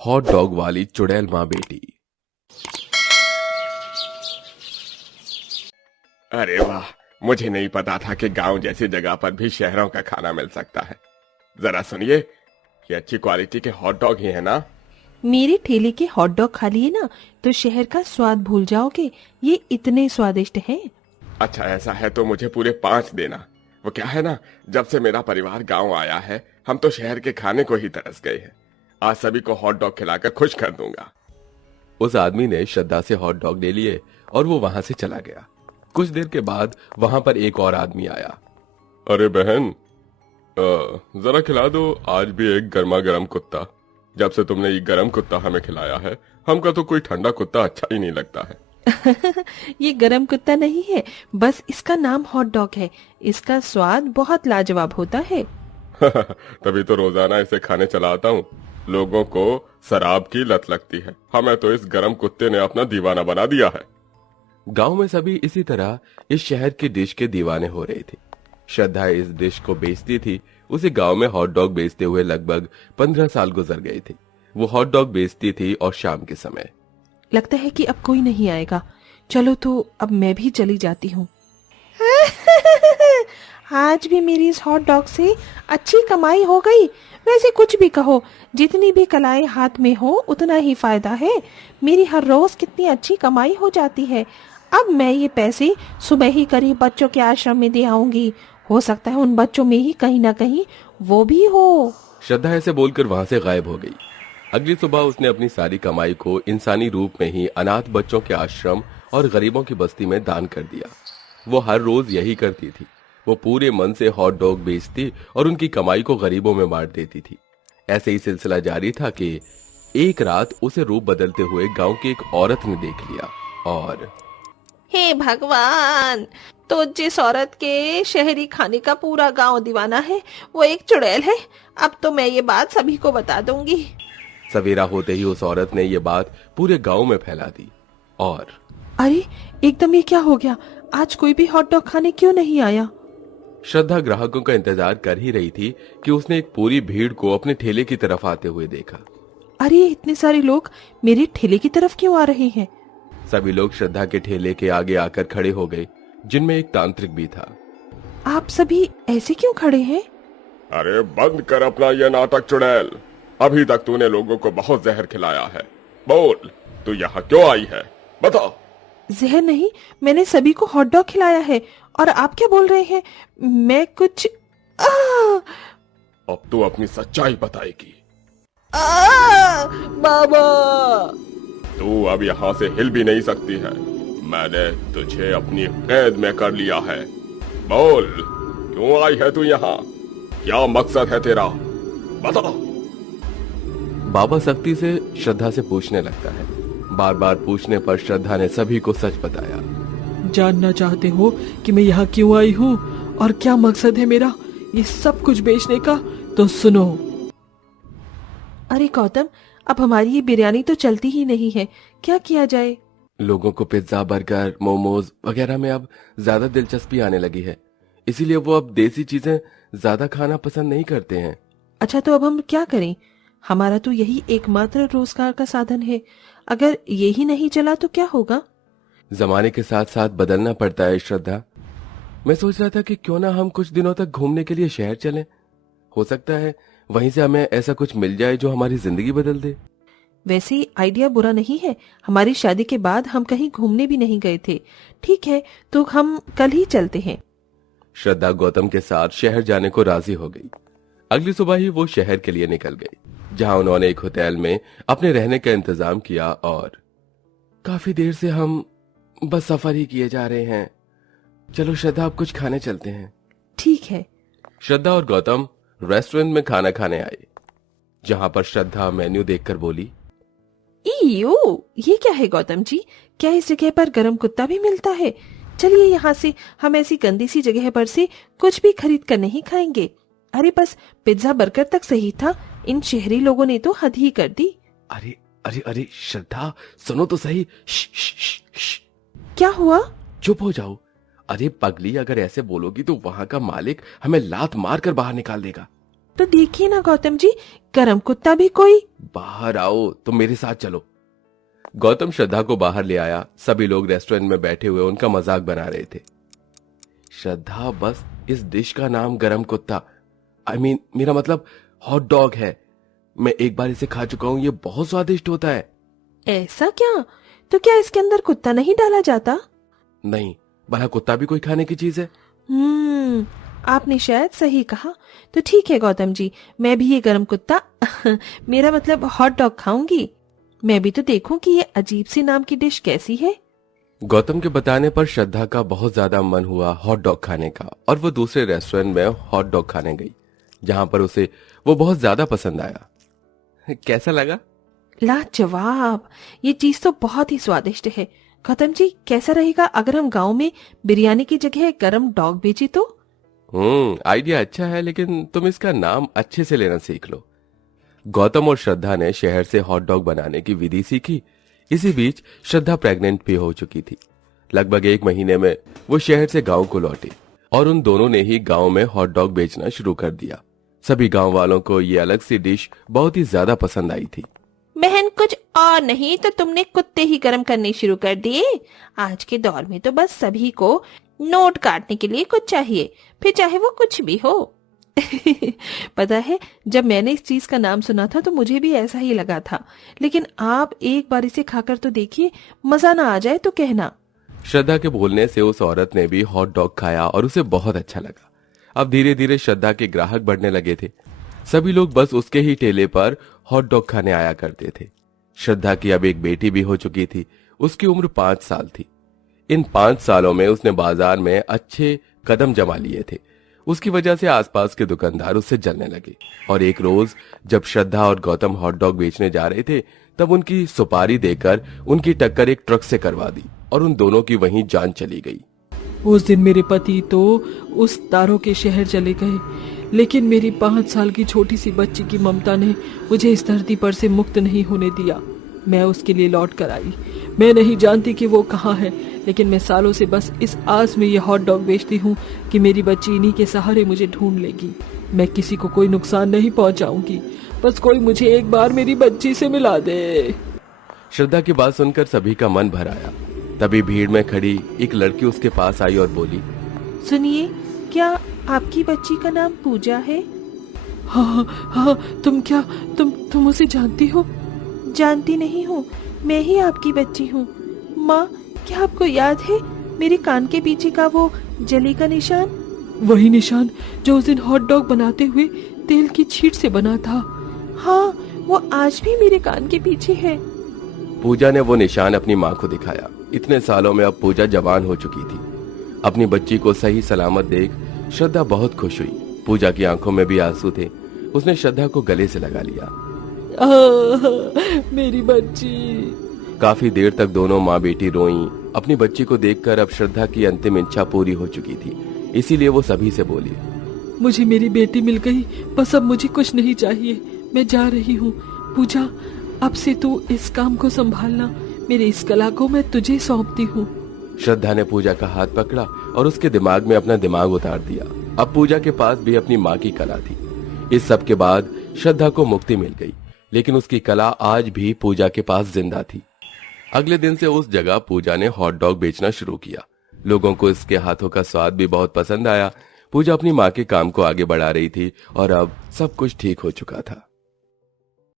Hot dog वाली चुड़ैल माँ बेटी। अरे वाह, मुझे नहीं पता था कि गांव जैसी जगह पर भी शहरों का खाना मिल सकता है। जरा सुनिए, ये अच्छी क्वालिटी के हॉट डॉग ही है ना? मेरे ठेले के हॉट डॉग खा लिए ना तो शहर का स्वाद भूल जाओगे। ये इतने स्वादिष्ट हैं। अच्छा, ऐसा है तो मुझे पूरे 5 देना। वो क्या है ना, जब से मेरा परिवार गांव आया है हम तो शहर के खाने को ही तरस गए हैं। आज सभी को हॉट डॉग खिलाकर खुश कर दूंगा। उस आदमी ने श्रद्धा से हॉट डॉग ले लिए और वो वहां से चला गया। कुछ देर के बाद वहां पर एक और आदमी आया। अरे बहन, जरा खिला दो आज भी एक गर्मा गर्म कुत्ता। जब से तुमने ये गर्म कुत्ता हमें खिलाया है, हमका तो कोई ठंडा कुत्ता अच्छा ही नहीं लगता है। ये गरम कुत्ता नहीं है, बस इसका नाम हॉट डॉग है। इसका स्वाद बहुत लाजवाब होता है। तभी तो रोजाना इसे खाने चला आता हूँ। लोगों को शराब की लत लगती है, हमें तो इस गरम कुत्ते ने अपना दीवाना बना दिया है। गांव में सभी इसी तरह इस शहर की डिश के दीवाने हो रहे थे। श्रद्धा इस डिश को बेचती थी। उसे गांव में हॉट डॉग बेचते हुए लगभग 15 साल गुजर गए थे। वो हॉट डॉग बेचती थी और शाम के समय लगता है कि अब कोई नहीं आएगा। चलो तो अब मैं भी चली जाती हूँ। आज भी मेरी इस हॉट डॉग से अच्छी कमाई हो गई। वैसे कुछ भी कहो, जितनी भी कलाएं हाथ में हो उतना ही फायदा है। मेरी हर रोज कितनी अच्छी कमाई हो जाती है। अब मैं ये पैसे सुबह ही करीब बच्चों के आश्रम में दे आऊंगी। हो सकता है उन बच्चों में ही कहीं ना कहीं वो भी हो। श्रद्धा ऐसे बोलकर वहां से गायब हो गई। अगली सुबह उसने अपनी सारी कमाई को इंसानी रूप में ही अनाथ बच्चों के आश्रम और गरीबों की बस्ती में दान कर दिया। वो हर रोज यही करती थी। वो पूरे मन से हॉट डॉग बेचती और उनकी कमाई को गरीबों में बांट देती थी। ऐसे ही सिलसिला जारी था कि एक रात उसे रूप बदलते हुए गांव की एक औरत ने देख लिया और हे भगवान, तो जिस औरत के शहरी खाने का पूरा गांव दीवाना है वो एक चुड़ैल है। अब तो मैं ये बात सभी को बता दूंगी। सवेरा होते ही उस औरत ने ये बात पूरे गांव में फैला दी। और अरे एकदम ये क्या हो गया? आज कोई भी हॉट डॉग खाने क्यों नहीं आया? श्रद्धा ग्राहकों का इंतजार कर ही रही थी कि उसने एक पूरी भीड़ को अपने ठेले की तरफ आते हुए देखा। अरे इतने सारे लोग मेरे ठेले की तरफ क्यों आ रहे हैं? सभी लोग श्रद्धा के ठेले के आगे आकर खड़े हो गए, जिनमें एक तांत्रिक भी था। आप सभी ऐसे क्यों खड़े हैं? अरे बंद कर अपना ये नाटक चुड़ैल। अभी तक तूने लोगों को बहुत जहर खिलाया है। बोल, तू यहाँ क्यों आई है? बता। जहर नहीं, मैंने सभी को हॉट डॉग खिलाया है। और आप क्या बोल रहे हैं? मैं कुछ अब तू अपनी सच्चाई बताएगी। बाबा, तू अब यहाँ से हिल भी नहीं सकती है। मैंने तुझे अपनी कैद में कर लिया है। बोल, क्यों आई है तू यहाँ? क्या मकसद है तेरा? बता। बाबा सख्ती से श्रद्धा से पूछने लगता है। बार बार पूछने पर श्रद्धा ने सभी को सच बताया। जानना चाहते हो कि मैं यहाँ क्यों आई हूँ और क्या मकसद है मेरा ये सब कुछ बेचने का? तो सुनो। अरे गौतम, अब हमारी ये बिरयानी तो चलती ही नहीं है। क्या किया जाए? लोगों को पिज्जा, बर्गर, मोमोज वगैरह में अब ज्यादा दिलचस्पी आने लगी है, इसीलिए वो अब देसी चीजें ज्यादा खाना पसंद नहीं करते हैं। अच्छा, तो अब हम क्या करें? हमारा तो यही एकमात्र रोजगार का साधन है। अगर यही नहीं चला तो क्या होगा? जमाने के साथ साथ बदलना पड़ता है श्रद्धा। मैं सोच रहा था कि क्यों ना हम कुछ दिनों तक घूमने के लिए शहर चलें। हो सकता है वहीं से हमें ऐसा कुछ मिल जाए जो हमारी जिंदगी बदल दे। वैसे आइडिया बुरा नहीं है। हमारी शादी के बाद हम कहीं घूमने भी नहीं गए थे। ठीक है, तो हम कल ही चलते हैं। श्रद्धा गौतम के साथ शहर जाने को राजी हो गई। अगली सुबह ही वो शहर के लिए निकल गई, जहां उन्होंने एक होटल में अपने रहने का इंतजाम किया। और काफी देर से हम बस सफर ही किए जा रहे हैं। चलो श्रद्धा, अब कुछ खाने चलते हैं। ठीक है। श्रद्धा और गौतम रेस्टोरेंट में खाना खाने आए, जहां पर श्रद्धा मेन्यू देखकर बोली, इयो, ये क्या है गौतम जी? क्या इस जगह पर गरम कुत्ता भी मिलता है? चलिए यहाँ से हम ऐसी गंदी सी जगह पर से कुछ भी खरीद कर नहीं खाएंगे। अरे बस पिज्जा बर्गर तक सही था, इन शहरी लोगों ने तो हद ही कर दी। अरे अरे अरे श्रद्धा, सुनो तो सही। क्या हुआ? चुप हो जाओ। अरे पगली, अगर ऐसे बोलोगी तो वहां का मालिक हमें लात मार कर बाहर निकाल देगा। तो देखिए ना गौतम जी, गरम कुत्ता भी कोई। बाहर आओ, तुम मेरे साथ चलो। गौतम श्रद्धा को बाहर ले आया। सभी लोग रेस्टोरेंट में बैठे हुए उनका मजाक बना रहे थे। श्रद्धा, बस इस डिश का नाम गरम कुत्ता, मेरा मतलब हॉट डॉग है। मैं एक बार इसे खा चुका हूं, ये बहुत स्वादिष्ट होता है। ऐसा क्या? तो क्या इसके अंदर कुत्ता नहीं डाला जाता? नहीं, भला कुत्ता भी कोई खाने की चीज है? आपने शायद सही कहा। तो ठीक है गौतम जी, मैं भी ये गरम कुत्ता मेरा मतलब हॉट डॉग खाऊंगी। मैं भी तो देखूं कि ये अजीब सी नाम की डिश कैसी है। गौतम के बताने पर श्रद्धा का बहुत ज्यादा मन हुआ हॉट डॉग खाने का, और वो दूसरे रेस्टोरेंट में हॉट डॉग खाने गई, जहां पर उसे वो बहुत ज्यादा पसंद आया। कैसा लगा? लाजवाब, ये चीज तो बहुत ही स्वादिष्ट है। गौतम जी, कैसा रहेगा अगर हम गांव में बिरयानी की जगह गरम डॉग बेचे तो? आइडिया अच्छा है, लेकिन तुम इसका नाम अच्छे से लेना सीख लो। गौतम और श्रद्धा ने शहर से हॉट डॉग बनाने की विधि सीखी। इसी बीच श्रद्धा प्रेग्नेंट भी हो चुकी थी। लगभग 1 महीने में वो शहर से गांव को लौटी और उन दोनों ने ही गांव में हॉट डॉग बेचना शुरू कर दिया। सभी गांव वालों को ये अलग सी डिश बहुत ही ज्यादा पसंद आई थी। बहन, कुछ और नहीं तो तुमने कुत्ते ही गरम करने शुरू कर दिए। आज के दौर में तो बस सभी को नोट काटने के लिए कुछ चाहिए, फिर चाहे वो कुछ भी हो। पता है, जब मैंने इस चीज का नाम सुना था तो मुझे भी ऐसा ही लगा था, लेकिन आप एक बार इसे खाकर तो देखिए, मजा ना आ जाए तो कहना। श्रद्धा के बोलने से उस औरत ने भी हॉट डॉग खाया और उसे बहुत अच्छा लगा। अब धीरे धीरे श्रद्धा के ग्राहक बढ़ने लगे थे। सभी लोग बस उसके ही ठेले पर हॉट डॉग खाने आया करते थे। श्रद्धा की अब एक बेटी भी हो चुकी थी। उसकी उम्र 5 साल थी। इन 5 सालों में उसने बाजार में अच्छे कदम जमा लिए थे। उसकी वजह से आसपास के दुकानदार उससे जलने लगे, और एक रोज जब श्रद्धा और गौतम हॉट डॉग बेचने जा रहे थे, तब उनकी सुपारी देकर उनकी टक्कर एक ट्रक से करवा दी और उन दोनों की वहीं जान चली गई। उस दिन मेरे पति तो उस तारों के शहर चले गए, लेकिन मेरी 5 साल की छोटी सी बच्ची की ममता ने मुझे इस धरती पर से मुक्त नहीं होने दिया। मैं उसके लिए लौट कर आई। मैं नहीं जानती कि वो कहाँ है, लेकिन मैं सालों से बस इस आस में ये हॉट डॉग बेचती हूँ कि मेरी बच्ची इन्हीं के सहारे मुझे ढूंढ लेगी। मैं किसी को कोई नुकसान नहीं पहुँचाऊंगी, बस कोई मुझे एक बार मेरी बच्ची से मिला दे। श्रद्धा की बात सुनकर सभी का मन भर आया। तभी भीड़ में खड़ी एक लड़की उसके पास आई और बोली, सुनिए, क्या आपकी बच्ची का नाम पूजा है? हाँ, तुम उसे जानती हो? जानती नहीं हूँ, मैं ही आपकी बच्ची हूँ। माँ, क्या आपको याद है मेरे कान के पीछे का वो जली का निशान? वही निशान जो उस दिन हॉट डॉग बनाते हुए तेल की छींट से बना था। हाँ, वो आज भी मेरे कान के पीछे है। पूजा ने वो निशान अपनी माँ को दिखाया। इतने सालों में अब पूजा जवान हो चुकी थी। अपनी बच्ची को सही सलामत देख श्रद्धा बहुत खुश हुई। पूजा की आंखों में भी आंसू थे। उसने श्रद्धा को गले से लगा लिया। मेरी बच्ची। काफी देर तक दोनों माँ बेटी रोईं। अपनी बच्ची को देखकर अब श्रद्धा की अंतिम इच्छा पूरी हो चुकी थी, इसीलिए वो सभी से बोली, मुझे मेरी बेटी मिल गई, बस अब मुझे कुछ नहीं चाहिए। मैं जा रही हूँ। पूजा, अब से तू इस काम को संभालना। मेरी इस कला को मैं तुझे सौंपती हूँ। श्रद्धा ने पूजा का हाथ पकड़ा और उसके दिमाग में अपना दिमाग उतार दिया। अब पूजा के पास भी अपनी माँ की कला थी। इस सब के बाद श्रद्धा को मुक्ति मिल गई, लेकिन उसकी कला आज भी पूजा के पास जिंदा थी। अगले दिन से उस जगह पूजा ने हॉट डॉग बेचना शुरू किया। लोगों को इसके हाथों का स्वाद भी बहुत पसंद आया। पूजा अपनी माँ के काम को आगे बढ़ा रही थी और अब सब कुछ ठीक हो चुका था।